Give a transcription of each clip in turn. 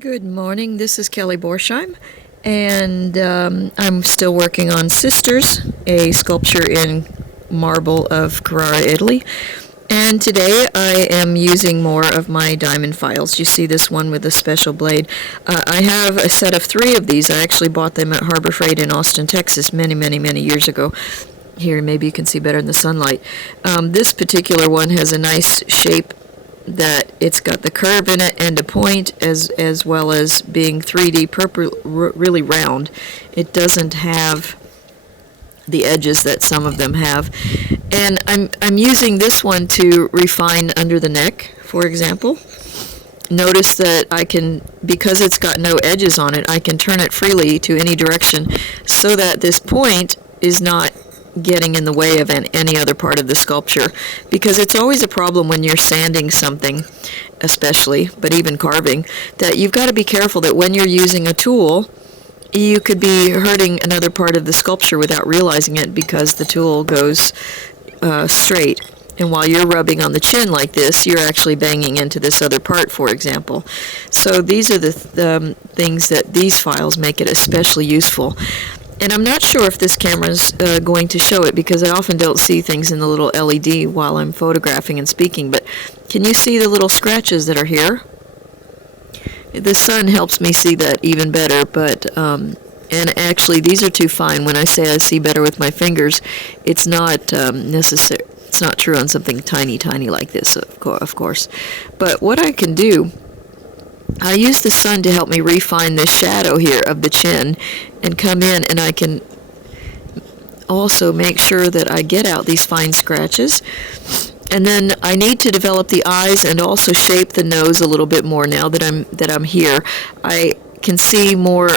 Good morning, this is Kelly Borsheim, and I'm still working on Sisters, a sculpture in marble of Carrara, Italy. And today I am using more of my diamond files. You see this one with a special blade. I have a set of 3 of these. I actually bought them at Harbor Freight in Austin, Texas many years ago. Here, maybe you can see better in the sunlight. This particular one has a nice shape that it's got the curve in it and a point, as well as being 3D really round. It doesn't have the edges that some of them have. And I'm using this one to refine under the neck, for example. Notice that I can, because it's got no edges on it, I can turn it freely to any direction so that this point is not getting in the way of any other part of the sculpture, because it's always a problem when you're sanding something, especially, but even carving, that you've got to be careful that when you're using a tool, you could be hurting another part of the sculpture without realizing it, because the tool goes straight, and while you're rubbing on the chin like this, you're actually banging into this other part, for example. So these are the things that these files make it especially useful. And I'm not sure if this camera's going to show it, because I often don't see things in the little LED while I'm photographing and speaking, but can you see the little scratches that are here? The sun helps me see that even better, but and actually these are too fine. When I say I see better with my fingers, it's not necessary. It's not true on something tiny like this, of course. But what I can do, I use the sun to help me refine this shadow here of the chin and come in, and I can also make sure that I get out these fine scratches. And then I need to develop the eyes and also shape the nose a little bit more now that I'm here. I can see more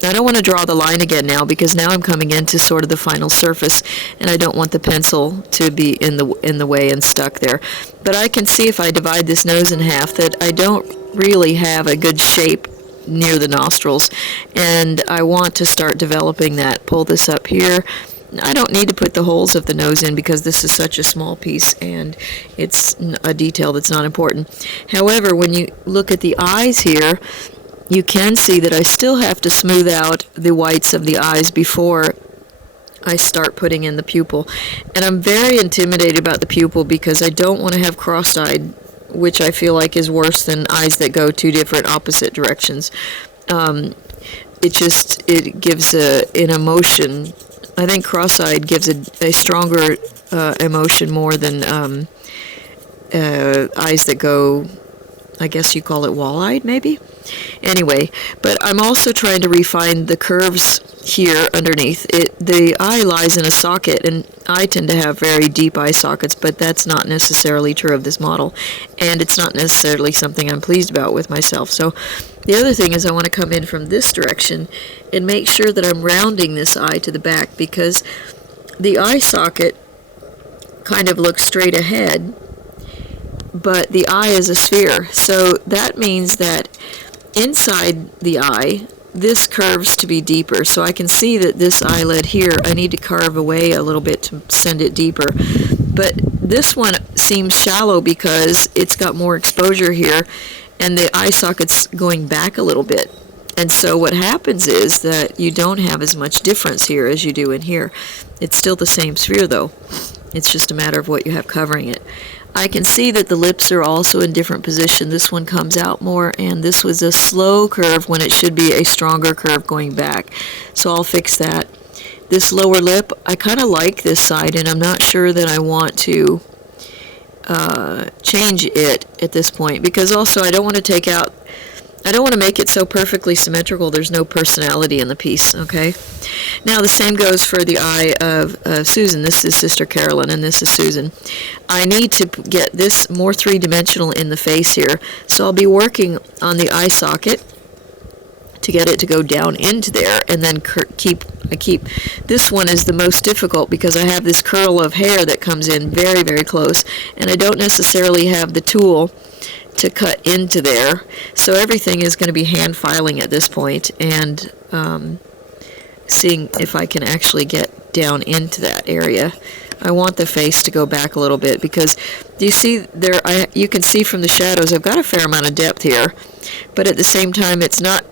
I don't want to draw the line again now, because now I'm coming into sort of the final surface, and I don't want the pencil to be in the way and stuck there. But I can see, if I divide this nose in half, that I don't really have a good shape near the nostrils, and I want to start developing that. Pull this up here. I don't need to put the holes of the nose in, because this is such a small piece and it's a detail that's not important. However, when you look at the eyes here, you can see that I still have to smooth out the whites of the eyes before I start putting in the pupil. And I'm very intimidated about the pupil, because I don't want to have cross-eyed, which I feel like is worse than eyes that go 2 different opposite directions. It gives an emotion. I think cross-eyed gives a stronger emotion more than eyes that go, I guess you call it wall-eyed, maybe? Anyway, but I'm also trying to refine the curves here underneath. The eye lies in a socket, and I tend to have very deep eye sockets, but that's not necessarily true of this model, and it's not necessarily something I'm pleased about with myself. So the other thing is, I want to come in from this direction and make sure that I'm rounding this eye to the back, because the eye socket kind of looks straight ahead, but the eye is a sphere. So that means that inside the eye, this curves to be deeper. So I can see that this eyelid here, I need to carve away a little bit to send it deeper. But this one seems shallow because it's got more exposure here, and the eye socket's going back a little bit. And so what happens is that you don't have as much difference here as you do in here. It's still the same sphere, though. It's just a matter of what you have covering it. I can see that the lips are also in different position. This one comes out more, and this was a slow curve when it should be a stronger curve going back. So I'll fix that. This lower lip, I kind of like this side, and I'm not sure that I want to change it at this point, because also I don't want to make it so perfectly symmetrical there's no personality in the piece, okay? Now the same goes for the eye of Susan. This is Sister Carolyn, and this is Susan. I need to get this more three-dimensional in the face here, so I'll be working on the eye socket to get it to go down into there, and then this one is the most difficult, because I have this curl of hair that comes in very close, and I don't necessarily have the tool to cut into there, so everything is going to be hand filing at this point, and seeing if I can actually get down into that area I want the face to go back a little bit, because do you see there, you can see from the shadows I've got a fair amount of depth here, but at the same time it's not,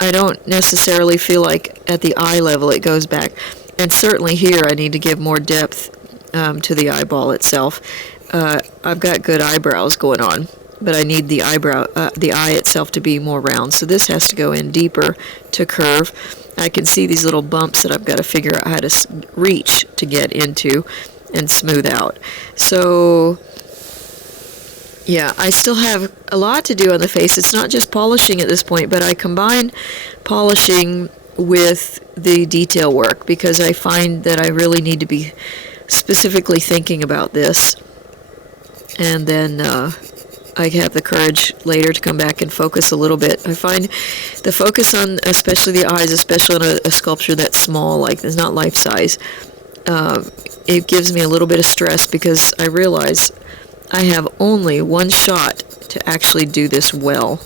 I don't necessarily feel like at the eye level it goes back. And certainly here I need to give more depth to the eyeball itself. I've got good eyebrows going on, but I need the eye itself to be more round. So this has to go in deeper to curve. I can see these little bumps that I've got to figure out how to reach to get into and smooth out. So yeah, I still have a lot to do on the face. It's not just polishing at this point, but I combine polishing with the detail work, because I find that I really need to be specifically thinking about this. And then I have the courage later to come back and focus a little bit. I find the focus on especially the eyes, especially on a sculpture that's small, like it's not life size, it gives me a little bit of stress, because I realize I have only one shot to actually do this well,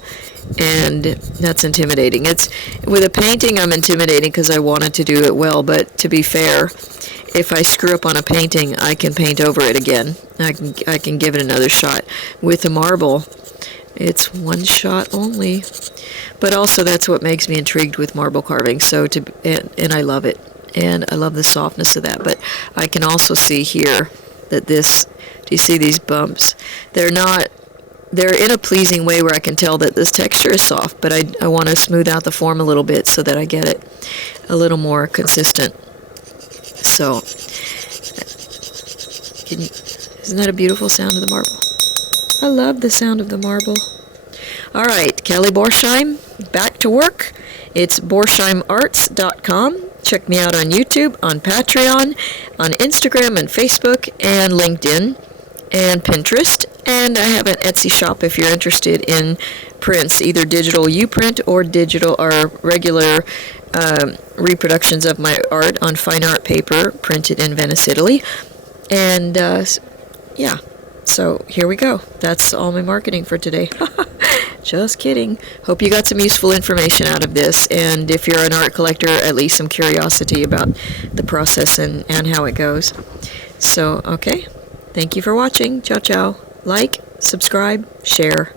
and that's intimidating. It's with a painting I'm intimidating because I wanted to do it well, but to be fair, if I screw up on a painting, I can paint over it again. I can give it another shot. With a marble, it's one shot only. But also that's what makes me intrigued with marble carving. So and I love it, and I love the softness of that. But I can also see here that this, do you see these bumps? They're in a pleasing way where I can tell that this texture is soft, but I want to smooth out the form a little bit so that I get it a little more consistent. So, isn't that a beautiful sound of the marble? I love the sound of the marble. All right, Kelly Borsheim, back to work. It's borsheimarts.com. Check me out on YouTube, on Patreon, on Instagram and Facebook, and LinkedIn, and Pinterest. And I have an Etsy shop if you're interested in prints, either digital U-print or digital or regular reproductions of my art on fine art paper printed in Venice, Italy. And yeah, so here we go. That's all my marketing for today. Just kidding. Hope you got some useful information out of this, and if you're an art collector, at least some curiosity about the process and how it goes. So, okay. Thank you for watching. Ciao, ciao. Like, subscribe, share.